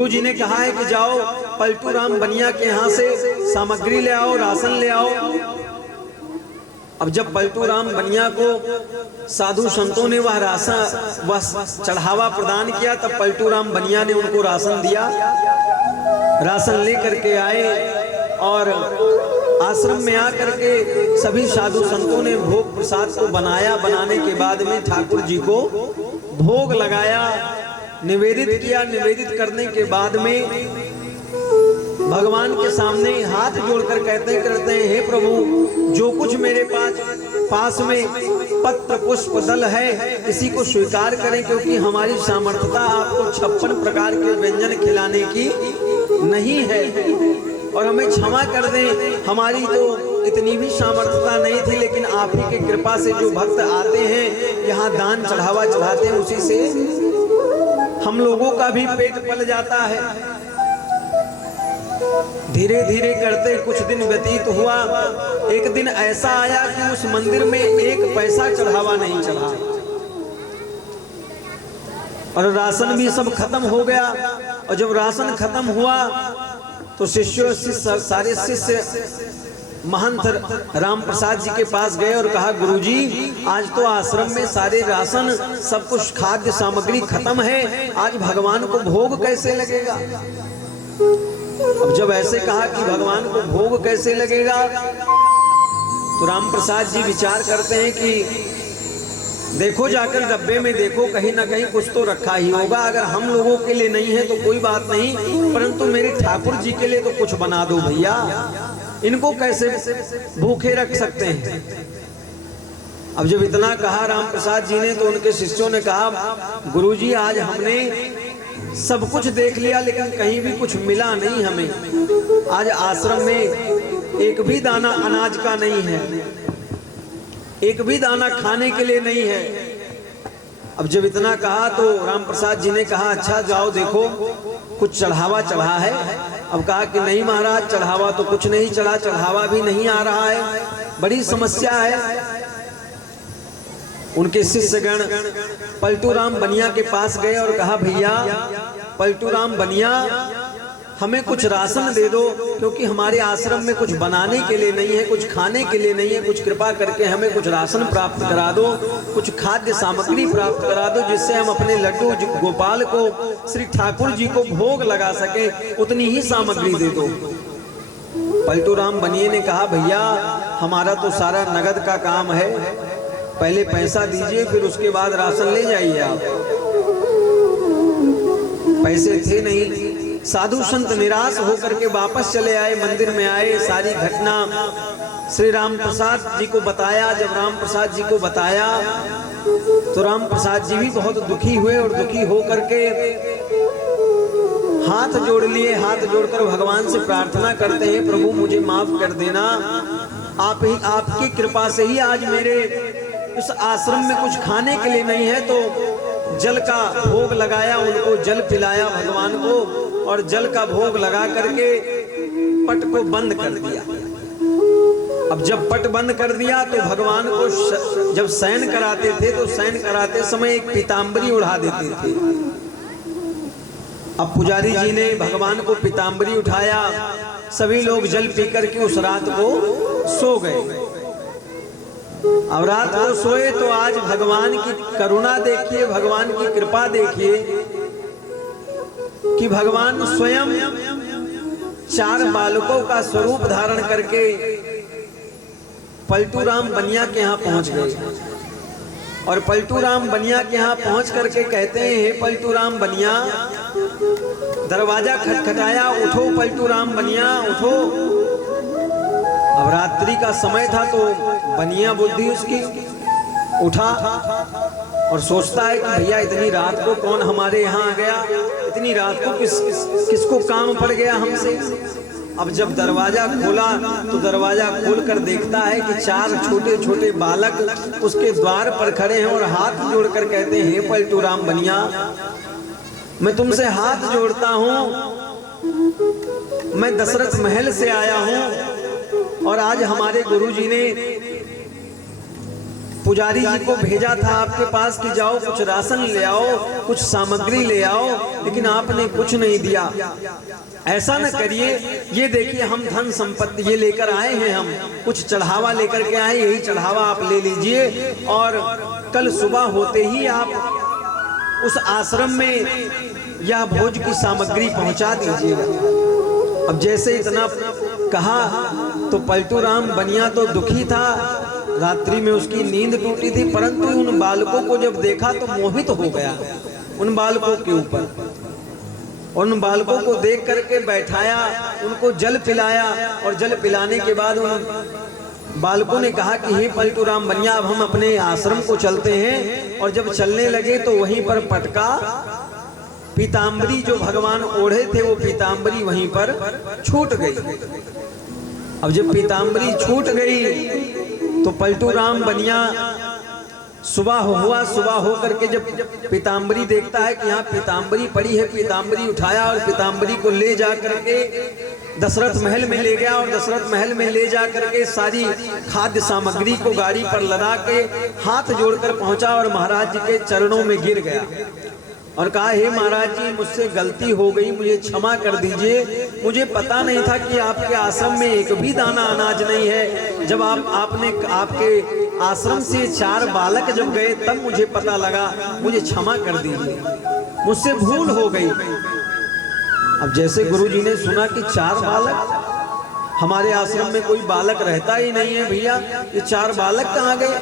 गुरु जी ने कहा है कि जाओ पलटू राम बनिया के यहाँ से सामग्री ले आओ, राशन ले आओ। अब जब पलटू राम बनिया को साधु संतों ने वह राशन वह चढ़ावा प्रदान किया, तब पलटू राम बनिया ने उनको राशन दिया। राशन ले करके आए और आश्रम में आकर के सभी साधु संतों ने भोग प्रसाद को बनाया। बनाने के बाद में ठाकुर जी को भोग लगाया, निवेदित किया। निवेदित करने के बाद में भगवान के सामने हाथ जोड़कर कहते हैं, हे प्रभु, जो कुछ मेरे पास में पत्र पुष्प दल है, इसी को स्वीकार करें, क्योंकि हमारी सामर्थ्यता आपको 56 प्रकार के व्यंजन खिलाने की नहीं है, और हमें क्षमा कर दें। हमारी तो इतनी भी सामर्थ्यता नहीं थी, लेकिन आप ही की कृपा से जो भक्त आते हैं यहाँ दान चढ़ावा चढ़ाते हैं, उसी से हम लोगों का भी पेट पल जाता है। धीरे धीरे करते कुछ दिन व्यतीत हुआ। एक दिन ऐसा आया कि उस मंदिर में 1 पैसा चढ़ावा नहीं चढ़ा, और राशन भी सब खत्म हो गया। और जब राशन खत्म हुआ तो सारे शिष्य महंत राम प्रसाद जी के पास गए और कहा, गुरुजी, आज तो आश्रम में सारे राशन सब कुछ खाद्य सामग्री खत्म है, आज भगवान को भोग कैसे लगेगा। अब जब ऐसे कहा कि भगवान को भोग कैसे लगेगा, तो राम प्रसाद जी विचार करते हैं कि देखो, जाकर डब्बे में देखो, कहीं ना कहीं कुछ तो रखा ही होगा। अगर हम लोगों के लिए नहीं है तो कोई बात नहीं, परंतु मेरे ठाकुर जी के लिए तो कुछ बना दो भैया, इनको कैसे भूखे रख सकते हैं। अब जब इतना कहा राम प्रसाद जी ने, तो उनके शिष्यों ने कहा, गुरुजी, आज हमने सब कुछ देख लिया, लेकिन कहीं भी कुछ मिला नहीं हमें। आज आश्रम में एक भी दाना अनाज का नहीं है, एक भी दाना खाने के लिए नहीं है। अब जब इतना कहा तो राम प्रसाद जी ने कहा, अच्छा जाओ देखो, कुछ चढ़ावा चढ़ा है। अब कहा कि नहीं महाराज, चढ़ावा तो कुछ नहीं चढ़ा, चढ़ावा भी नहीं आ रहा है, बड़ी समस्या है। उनके शिष्यगण पलटू राम बनिया के पास गए और कहा, भैया पलटू राम बनिया, हमें कुछ राशन दे दो, क्योंकि हमारे आश्रम में कुछ बनाने के लिए नहीं है, कुछ खाने के लिए नहीं है। कुछ कृपा करके हमें कुछ राशन प्राप्त करा दो, कुछ खाद्य सामग्री प्राप्त करा दो, जिससे हम अपने लड्डू गोपाल को, श्री ठाकुर जी को भोग लगा सके, उतनी ही सामग्री दे दो। पलटू राम बनिया ने कहा, भैया हमारा तो सारा नगद का काम है, पहले पैसा दीजिए, फिर उसके बाद राशन ले जाइए आप। पैसे थे नहीं। साधु संत निराश होकर के वापस चले आए, मंदिर में आए, सारी घटना श्री राम प्रसाद जी को बताया। जब राम प्रसाद जी को बताया तो राम प्रसाद जी भी बहुत दुखी हुए, और दुखी होकर के हाथ जोड़ लिए। हाथ जोड़कर भगवान से प्रार्थना करते हैं, प्रभु मुझे माफ कर देना, आप ही, आपकी कृपा से ही आज मेरे इस आश्रम में कुछ खाने के लिए नहीं है। तो जल का भोग लगाया, उनको जल पिलाया भगवान को, और जल का भोग लगा करके पट को बंद कर दिया। अब जब पट बंद कर दिया तो भगवान को जब शयन कराते थे, तो शयन कराते समय एक पीताम्बरी उड़ा देते थे। अब पुजारी जी ने भगवान को पीताम्बरी उठाया, सभी लोग जल पी करके उस रात को सो गए। अब रात को सोए तो आज भगवान की करुणा देखिए, भगवान की कृपा देखिए कि भगवान स्वयं 4 बालकों का स्वरूप धारण करके पलटू राम बनिया के यहाँ पहुंच गए। और पलटू राम बनिया के यहाँ पहुंच करके कहते हैं, हे पलटू राम बनिया, दरवाजा खटखटाया, उठो पलटू राम बनिया उठो। अब रात्रि का समय था, तो बनिया बुद्धि उसकी उठा और सोचता है कि भैया इतनी रात को कौन हमारे यहाँ आ गया, इतनी रात को किसको काम पड़ गया हमसे। अब जब दरवाजा खोला तो दरवाजा खोलकर देखता है कि 4 छोटे छोटे बालक उसके द्वार पर खड़े हैं और हाथ जोड़कर कहते हैं, हे पलटू राम बनिया, मैं तुमसे हाथ जोड़ता हूँ, मैं दशरथ महल से आया हूँ, और आज हमारे गुरुजी ने पुजारी जी को भेजा था आपके पास कि जाओ कुछ राशन ले आओ, कुछ सामग्री ले आओ, लेकिन आपने कुछ नहीं दिया। ऐसा न करिए, ये देखिए हम धन संपत्ति ये लेकर आए हैं, हम कुछ चढ़ावा लेकर के आए, यही चढ़ावा आप ले लीजिए और कल सुबह होते ही आप उस आश्रम में यह भोज की सामग्री पहुंचा दीजिएगा। अब जैसे इतना कहा तो पलटू राम बनिया तो दुखी था, रात्रि में उसकी नींद टूटी थी, परंतु उन बालकों को जब देखा तो मोहित हो गया उन बालकों के ऊपर। उन बालकों को देख करके बैठाया, उनको जल पिलाया और जल पिलाने के बाद उन बालकों ने कहा कि हे पलटू राम बनिया, अब हम अपने आश्रम को चलते हैं। और जब चलने लगे तो वहीं पर पटका पीताम्बरी जो भगवान ओढ़े थे वो पीताम्बरी वहीं पर छूट गई। अब जब पीताम्बरी छूट गई तो पलटू राम बनिया सुबह हुआ, सुबह हो करके जब पीताम्बरी देखता है कि यहाँ पीताम्बरी पड़ी है, पीताम्बरी उठाया और पीताम्बरी को ले जा करके दशरथ महल में ले गया और दशरथ महल में ले जा करके सारी खाद्य सामग्री को गाड़ी पर लदा के हाथ जोड़कर पहुंचा और महाराज जी के चरणों में गिर गया और कहा, हे महाराज जी, मुझसे गलती हो गई, मुझे क्षमा कर दीजिए। मुझे पता नहीं था कि आपके आश्रम में एक भी दाना अनाज नहीं है। जब आपने आपके आश्रम से 4 बालक जब गए तब मुझे पता लगा, मुझे क्षमा कर दीजिए, मुझसे भूल हो गई। अब जैसे गुरुजी ने सुना कि 4 बालक, हमारे आश्रम में कोई बालक रहता ही नहीं है भैया, ये 4 बालक कहाँ गए?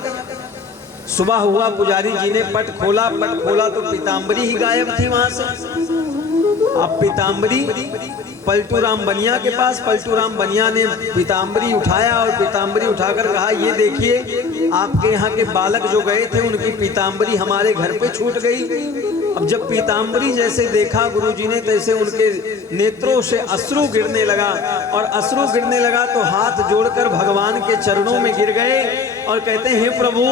सुबह हुआ, पुजारी जी ने पट खोला तो पीताम्बरी ही गायब थी वहां से। अब पीताम्बरी पलटू राम बनिया के पास, पलटू राम बनिया ने पीताम्बरी उठाया और पीताम्बरी उठाकर कहा, ये देखिए आपके यहाँ के बालक जो गए थे उनकी पीताम्बरी हमारे घर पे छूट गई। अब जब पीताम्बरी जैसे देखा गुरुजी ने, तैसे उनके नेत्रों से अश्रु गिरने लगा और अश्रु गिरने लगा तो हाथ जोड़कर भगवान के चरणों में गिर गए और कहते हैं, हे प्रभु,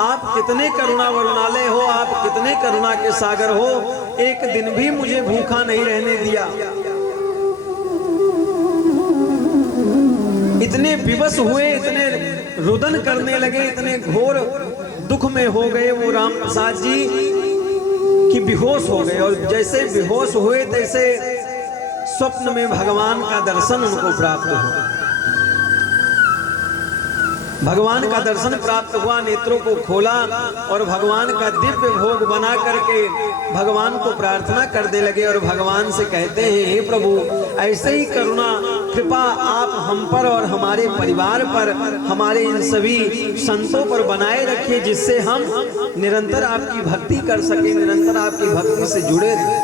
आप कितने करुणा वरुणालय हो, आप कितने करुणा के सागर हो, एक दिन भी मुझे भूखा नहीं रहने दिया। इतने विवश हुए, इतने रुदन करने लगे, इतने घोर दुख में हो गए वो राम प्रसाद जी कि बेहोश हो गए। और जैसे बेहोश हुए तैसे स्वप्न में भगवान का दर्शन उनको प्राप्त हुआ। भगवान का दर्शन प्राप्त हुआ, नेत्रों को खोला और भगवान का दिव्य भोग बना करके भगवान को प्रार्थना करने लगे और भगवान से कहते हैं, हे प्रभु, ऐसे ही करुणा कृपा आप हम पर और हमारे परिवार पर, हमारे इन सभी संतों पर बनाए रखिए, जिससे हम निरंतर आपकी भक्ति कर सके, निरंतर आपकी भक्ति से जुड़े रहें।